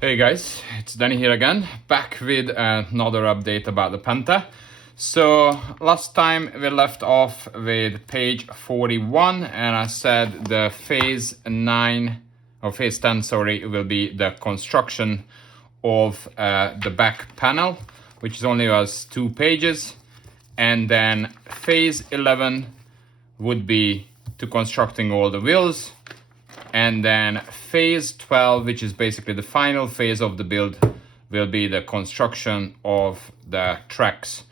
Hey guys, it's Danny here again, back with another update about the Panther. So last time we left off with page 41 and I said the phase 9 or phase 10, sorry, will be the construction of the back panel, which is only was 2 pages, and then phase 11 would be to constructing all the wheels. And then phase 12, which is basically the final phase of the build, will be the construction of the tracks.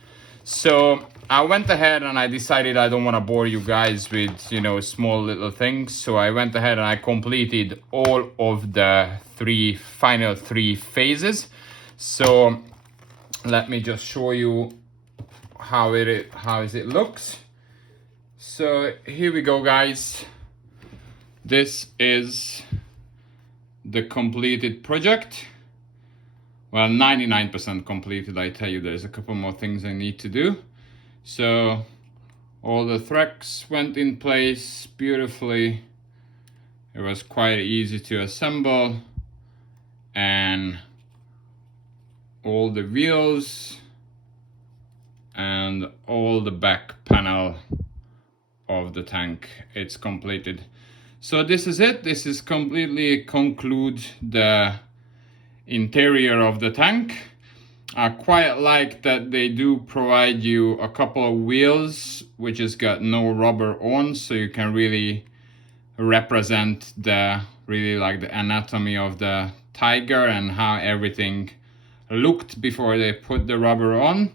So I went ahead and I decided I don't want to bore you guys with, small little things. So I went ahead and I completed all of the final three phases. So let me just show you how it looks. So here we go, guys. This is the completed project. Well, 99% completed. I tell you, there's a couple more things I need to do. So all the tracks went in place beautifully. It was quite easy to assemble, and all the wheels and all the back panel of the tank, it's completed. So this is it. This is completely conclude the interior of the tank. I quite like that they do provide you a couple of wheels which has got no rubber on, so you can really represent the anatomy of the tiger and how everything looked before they put the rubber on.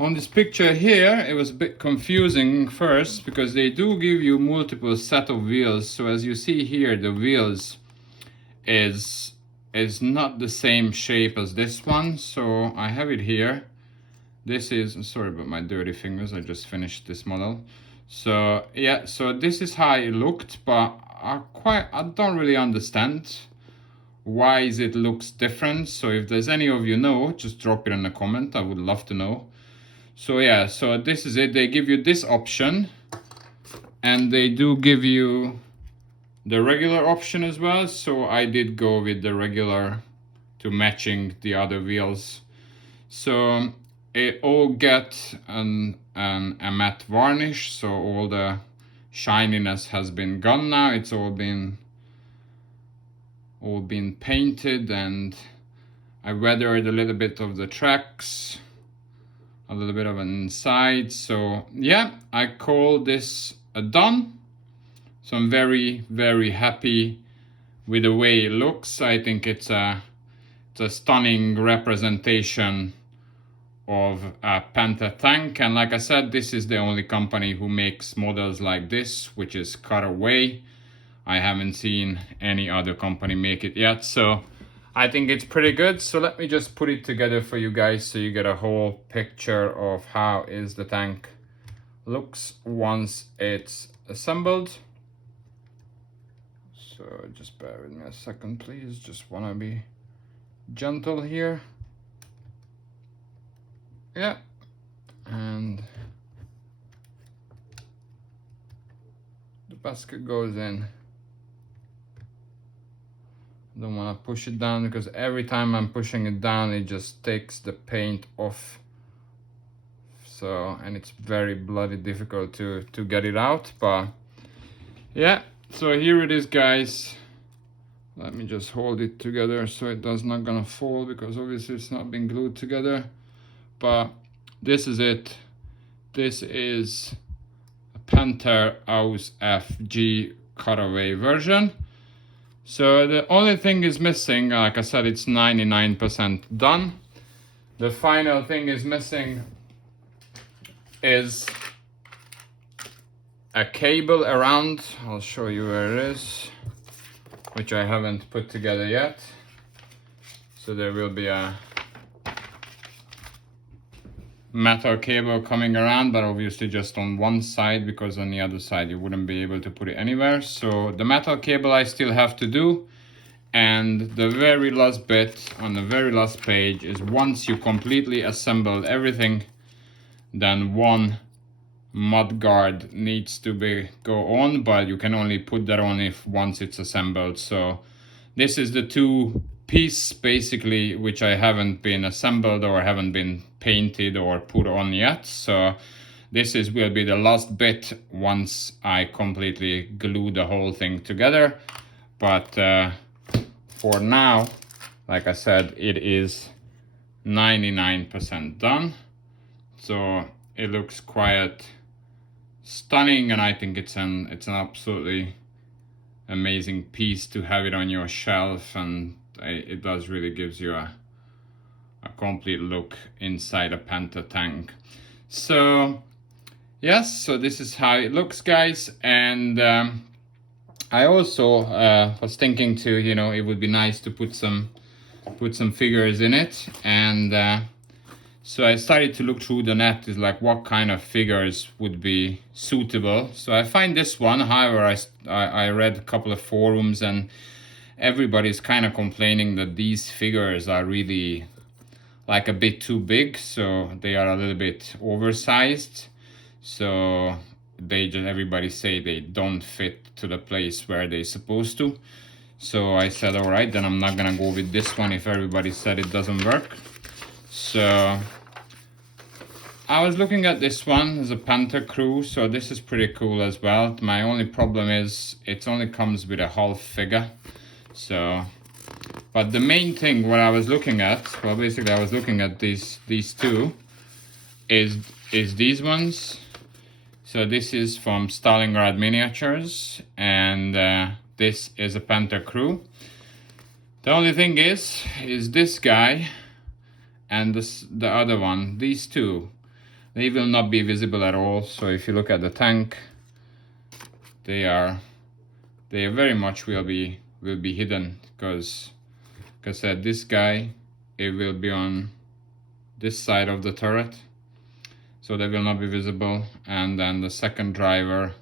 On this picture here, it was a bit confusing first because they do give you multiple set of wheels. So as you see here, the wheels is not the same shape as this one. So I have it here. This is, sorry about my dirty fingers, I just finished this model. So yeah, so this is how it looked, but I don't really understand why it looks different. So if there's any of you know, just drop it in a comment. I would love to know. So yeah, so this is it. They give you this option, and they do give you the regular option as well. So I did go with the regular to matching the other wheels. So it all get a matte varnish, so all the shininess has been gone now. It's all been painted, and I weathered a little bit of the tracks, a little bit of an inside. So yeah, I call this a done. So I'm very, very happy with the way it looks. I think it's a stunning representation of a Panther tank. And like I said, this is the only company who makes models like this, which is cutaway. I haven't seen any other company make it yet. So I think it's pretty good. So let me just put it together for you guys so you get a whole picture of how is the tank looks once it's assembled. So just bear with me a second, please. Just want to be gentle here. Yeah. And the basket goes in. Don't want to push it down because every time I'm pushing it down, it just takes the paint off. So, and it's very bloody difficult to get it out, but yeah. So here it is, guys. Let me just hold it together so it does not gonna fall, because obviously it's not been glued together. But this is it. This is a Panther Ausf.G cutaway version. So the only thing is missing, like I said, it's 99% done. The final thing is missing is a cable around. I'll show you where it is, which I haven't put together yet. So there will be a metal cable coming around, but obviously just on one side, because on the other side you wouldn't be able to put it anywhere. So the metal cable I still have to do, and the very last bit on the very last page is once you completely assemble everything, then one mud guard needs to go on, but you can only put that on if once it's assembled. So this is the two piece basically which I haven't been assembled or haven't been painted or put on yet. So this will be the last bit once I completely glue the whole thing together. But for now, like I said, it is 99% done. So it looks quite stunning, and I think it's an absolutely amazing piece to have it on your shelf, and it does really gives you a complete look inside a Panther tank. So yes, so this is how it looks, guys. And I also was thinking to, you know, it would be nice to put some figures in it, and so I started to look through the net, is like what kind of figures would be suitable. So I find this one. However, I read a couple of forums, and everybody's kind of complaining that these figures are really like a bit too big, so they are a little bit oversized. So everybody say they don't fit to the place where they're supposed to. So I said, all right, then I'm not gonna go with this one if everybody said it doesn't work. So I was looking at this one as a Panther crew, so this is pretty cool as well. My only problem is it only comes with a half figure. So, but the main thing what I was looking at, well, basically I was looking at these two, is these ones. So this is from Stalingrad Miniatures, and this is a Panther crew. The only thing is this guy and the other one, these two, they will not be visible at all. So if you look at the tank, they very much will be hidden, because like I said, this guy, it will be on this side of the turret, so they will not be visible. And then the second driver,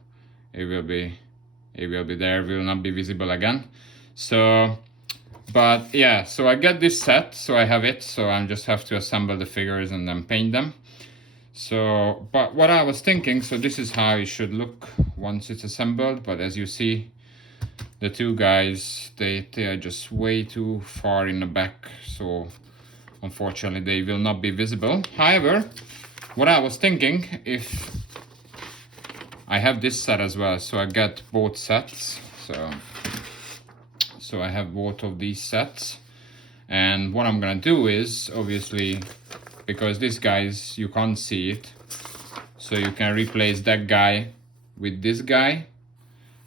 it will be there, will not be visible again. So, but yeah, so I get this set, so I have it, so I just have to assemble the figures and then paint them. So, but what I was thinking, so this is how it should look once it's assembled. But as you see, the two guys, they are just way too far in the back, so unfortunately they will not be visible. However, what I was thinking, if I have this set as well, so I get both sets, so I have both of these sets, and what I'm gonna do is, obviously, because this guy's, you can't see it, so you can replace that guy with this guy,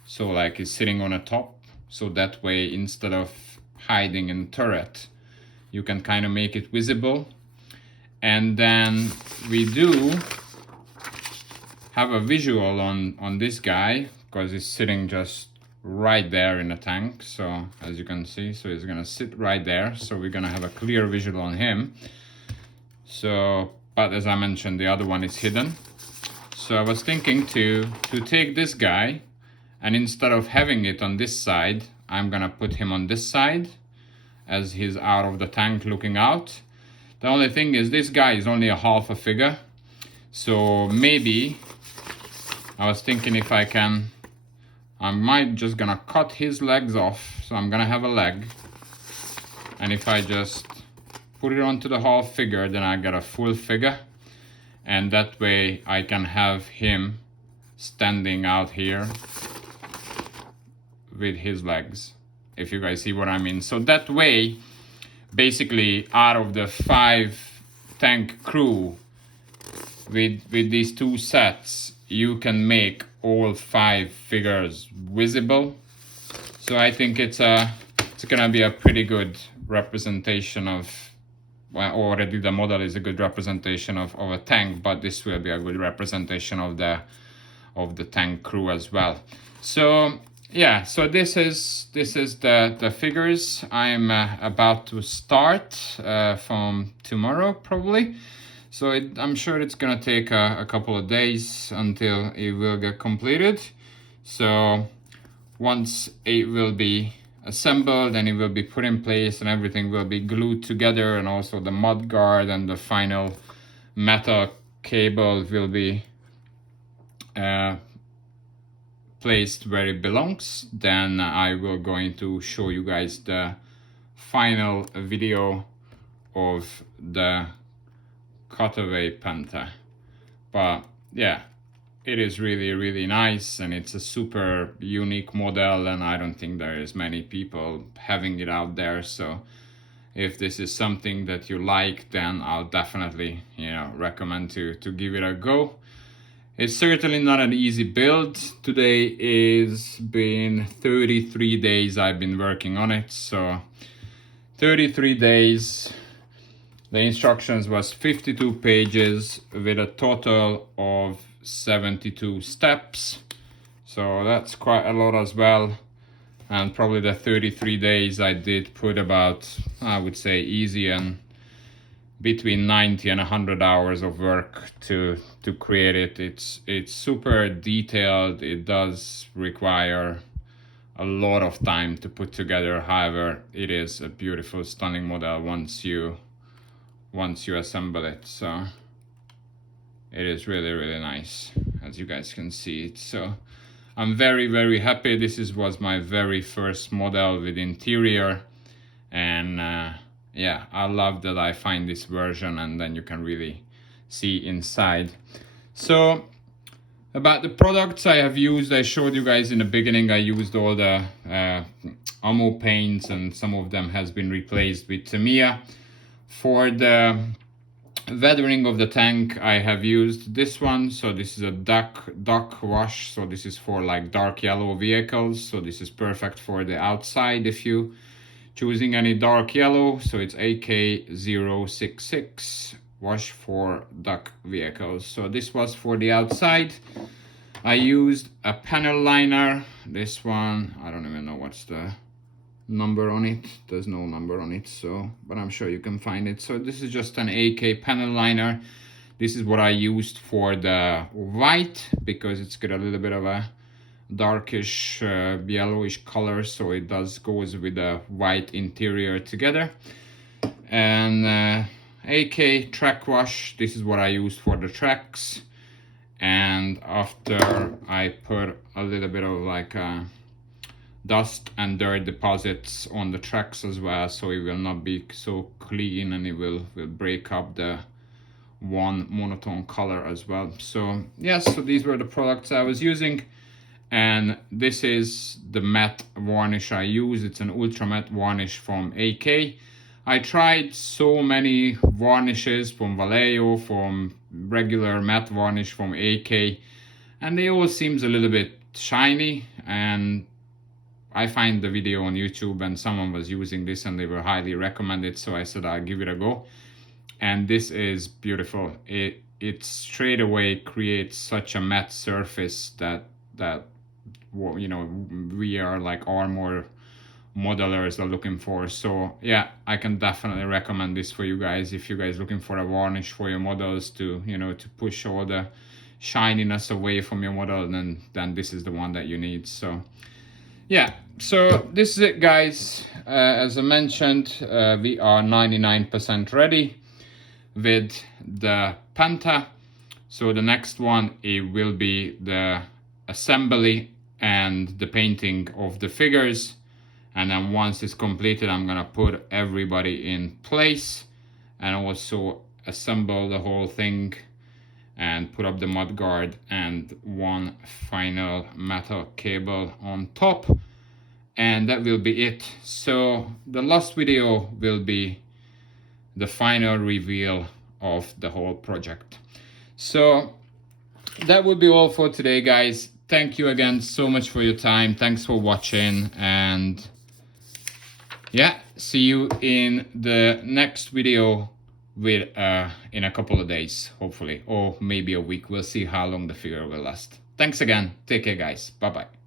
so like it's sitting on a top, so that way instead of hiding in turret, you can kind of make it visible. And then we do have a visual on this guy, because he's sitting just right there in the tank. So as you can see, so he's gonna sit right there, so we're gonna have a clear visual on him. So, but as I mentioned, the other one is hidden. So I was thinking to take this guy, and instead of having it on this side, I'm gonna put him on this side as he's out of the tank looking out. The only thing is this guy is only a half a figure, so maybe I was thinking if I can, I might just gonna cut his legs off, so I'm gonna have a leg, and if I just put it onto the half figure, then I get a full figure, and that way I can have him standing out here with his legs, if you guys see what I mean. So that way, basically, out of the 5 tank crew with these two sets, you can make all 5 figures visible. So I think it's gonna be a pretty good representation of, well, already the model is a good representation of a tank, but this will be a good representation of the tank crew as well. So yeah, so this is the figures I'm about to start from tomorrow probably. So I'm sure it's gonna take a couple of days until it will get completed. So once it will be assembled and it will be put in place and everything will be glued together, and also the mud guard and the final metal cable will be placed where it belongs, then I will going to show you guys the final video of the cutaway Panther. But yeah, it is really nice, and it's a super unique model, and I don't think there is many people having it out there. So if this is something that you like, then I'll definitely, you know, recommend to give it a go. It's certainly not an easy build. Today is been 33 days I've been working on it. So 33 days. The instructions was 52 pages with a total of 72 steps. So that's quite a lot as well. And probably the 33 days I did put about, I would say, easy and between 90 and 100 hours of work to create it. It's super detailed. It does require a lot of time to put together. However, it is a beautiful, stunning model once you assemble it. So it is really nice, as you guys can see it. So I'm very happy. This was my very first model with interior, and yeah, I love that I find this version, and then you can really see inside. So about the products I have used, I showed you guys in the beginning, I used all the ammo paints, and some of them has been replaced with Tamiya. For the weathering of the tank, I have used this one. So this is a duck wash. So this is for like dark yellow vehicles. So this is perfect for the outside if you choosing any dark yellow. So it's AK066 wash for duck vehicles. So this was for the outside. I used a panel liner. This one, I don't even know what's the number on it. There's no number on it, so but I'm sure you can find it. So this is just an AK panel liner. This is what I used for the white, because it's got a little bit of a darkish yellowish color, so it goes with the white interior together. And AK track wash, this is what I used for the tracks. And after I put a little bit of like dust and dirt deposits on the tracks as well, so it will not be so clean, and it will break up the one monotone color as well. So yes, so these were the products I was using, and this is the matte varnish I use. It's an ultra matte varnish from AK. I tried so many varnishes from Vallejo, from regular matte varnish from AK, and they all seems a little bit shiny, and I find the video on YouTube and someone was using this and they were highly recommended, so I said I'll give it a go. And this is beautiful. It straight away creates such a matte surface that you know, we are like armor modelers are looking for. So yeah, I can definitely recommend this for you guys if you guys looking for a varnish for your models to, you know, to push all the shininess away from your model. Then this is the one that you need. So yeah, so this is it, guys. As I mentioned, we are 99% ready with the Panther. So the next one, it will be the assembly and the painting of the figures. And then once it's completed, I'm gonna put everybody in place and also assemble the whole thing and put up the mud guard and one final metal cable on top, and that will be it. So the last video will be the final reveal of the whole project. So that would be all for today, guys. Thank you again so much for your time. Thanks for watching, and yeah, see you in the next video with in a couple of days, hopefully, or maybe a week. We'll see how long the figure will last. Thanks again. Take care, guys. Bye bye.